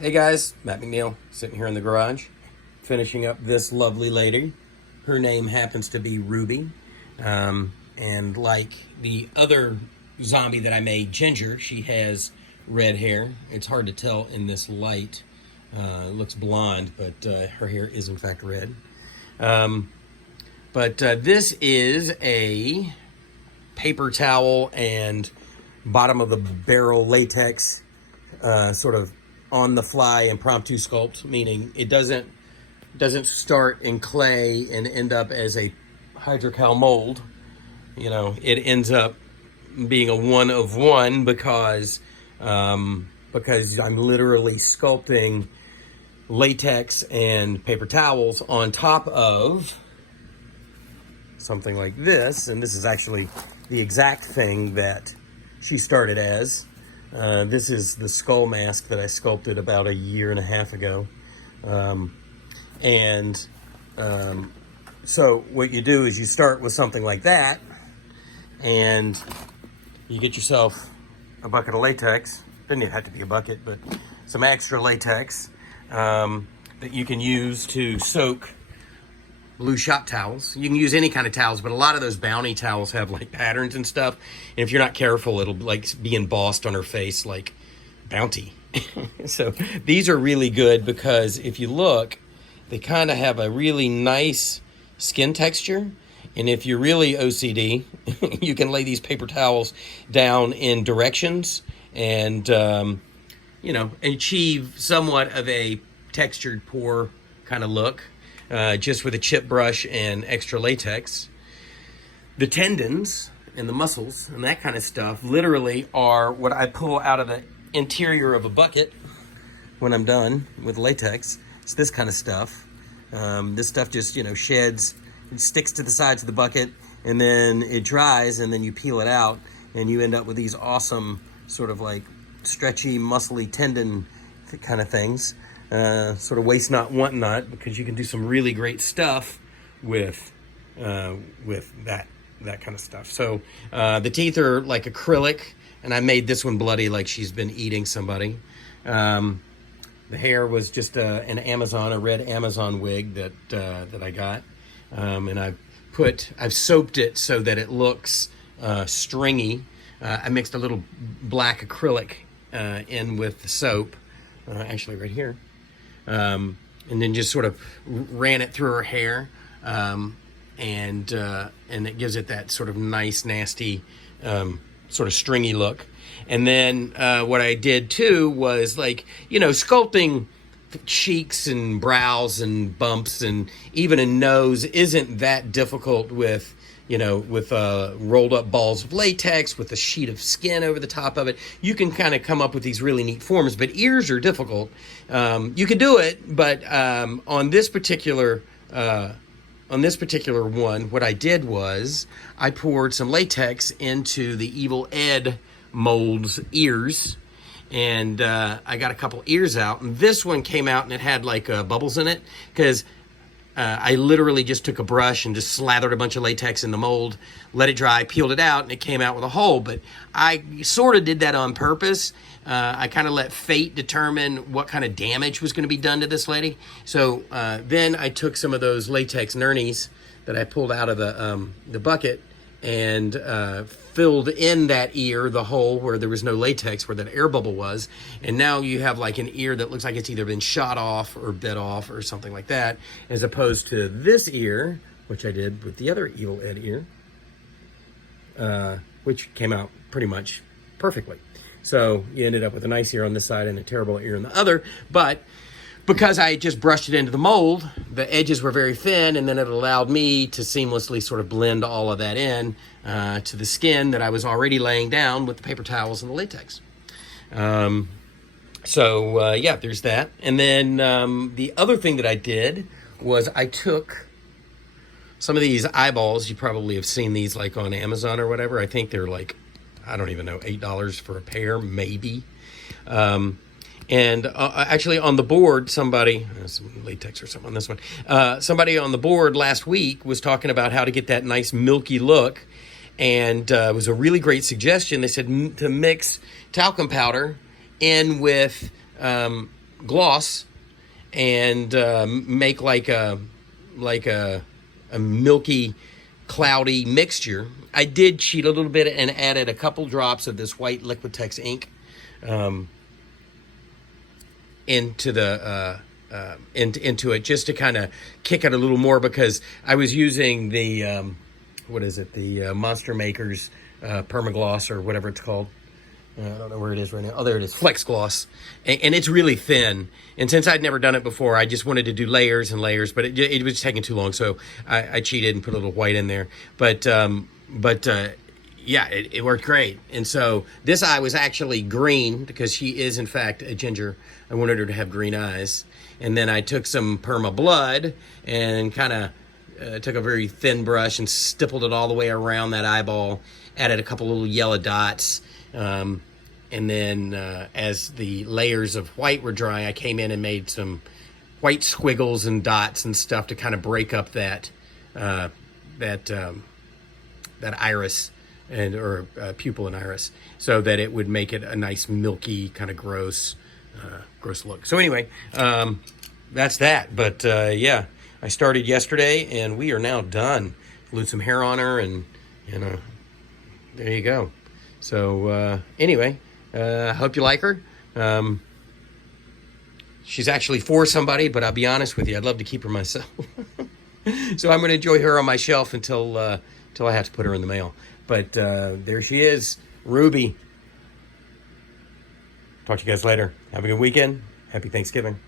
Hey guys, Matt Mcneil, sitting here in the garage, finishing up this lovely lady. Her name happens to be Ruby. And like the other zombie that I made, Ginger, she has red hair. It's hard to tell in this light. It looks blonde, but her hair is in fact red. But this is a paper towel and bottom of the barrel latex sort of on the fly impromptu sculpt, meaning it doesn't start in clay and end up as a hydrocal mold. You know, it ends up being a one of one because I'm literally sculpting latex and paper towels on top of something like this. And this is actually the exact thing that she started as. This is the skull mask that I sculpted about a year and a half ago. So what you do is you start with something like that, and you get yourself a bucket of latex. Doesn't even have to be a bucket, but some extra latex that you can use to soak blue shop towels. You can use any kind of towels, but a lot of those Bounty towels have like patterns and stuff. And if you're not careful, it'll like be embossed on her face like Bounty. So these are really good because if you look, they kind of have a really nice skin texture. And if you're really OCD, you can lay these paper towels down in directions and, achieve somewhat of a textured pour kind of look. Just with a chip brush and extra latex. The tendons and the muscles and that kind of stuff literally are what I pull out of the interior of a bucket when I'm done with latex. It's this kind of stuff. This stuff just, sheds, it sticks to the sides of the bucket, and then it dries, and then you peel it out, and you end up with these awesome sort of like stretchy, muscly tendon kind of things. Sort of waste not, want not, because you can do some really great stuff with that kind of stuff. So the teeth are like acrylic, and I made this one bloody like she's been eating somebody. The hair was just a red Amazon wig that I got, and I've soaped it so that it looks stringy. I mixed a little black acrylic in with the soap, actually right here. And then just sort of ran it through her hair, and it gives it that sort of nice, nasty, sort of stringy look. And then what I did too was sculpting cheeks and brows and bumps and even a nose isn't that difficult with rolled up balls of latex with a sheet of skin over the top of it. You can kind of come up with these really neat forms, but ears are difficult. You can do it, but on this particular one, what I did was I poured some latex into the Evil Ed mold's ears, and I got a couple ears out, and this one came out and it had like bubbles in it because I literally just took a brush and just slathered a bunch of latex in the mold, let it dry, peeled it out, and it came out with a hole. But I sort of did that on purpose. I kind of let fate determine what kind of damage was going to be done to this lady. So then I took some of those latex nurnies that I pulled out of the bucket and filled in that ear, the hole where there was no latex, where that air bubble was. And now you have like an ear that looks like it's either been shot off or bit off or something like that, as opposed to this ear, which I did with the other Evil Ed ear, which came out pretty much perfectly. So you ended up with a nice ear on this side and a terrible ear on the other. But because I just brushed it into the mold, the edges were very thin, and then it allowed me to seamlessly sort of blend all of that in to the skin that I was already laying down with the paper towels and the latex. There's that. And then the other thing that I did was I took some of these eyeballs. You probably have seen these like on Amazon or whatever. I think they're like, I don't even know, $8 for a pair, maybe. And actually on the board, somebody, some latex or something on this one, somebody on the board last week was talking about how to get that nice milky look. And it was a really great suggestion. They said to mix talcum powder in with gloss and make like a milky, cloudy mixture. I did cheat a little bit and added a couple drops of this white Liquitex ink into the into it, just to kind of kick it a little more, because I was using the the Monster Maker's Permagloss, or whatever it's called. I don't know where it is right now. Oh, there it is, Flex Gloss, and it's really thin. And since I'd never done it before, I just wanted to do layers and layers, but it was taking too long, so I cheated and put a little white in there. But yeah, it worked great. And so this eye was actually green, because she is in fact a ginger. I wanted her to have green eyes. And then I took some Perma Blood and kind of took a very thin brush and stippled it all the way around that eyeball. Added a couple little yellow dots. And then as the layers of white were dry, I came in and made some white squiggles and dots and stuff to kind of break up that iris or pupil and iris, so that it would make it a nice milky kind of gross look. So anyway, that's that. But yeah, I started yesterday and we are now done. Glued some hair on her, and there you go. So anyway, I hope you like her. She's actually for somebody, but I'll be honest with you, I'd love to keep her myself. So I'm going to enjoy her on my shelf until I have to put her in the mail. But there she is, Ruby. Talk to you guys later. Have a good weekend. Happy Thanksgiving.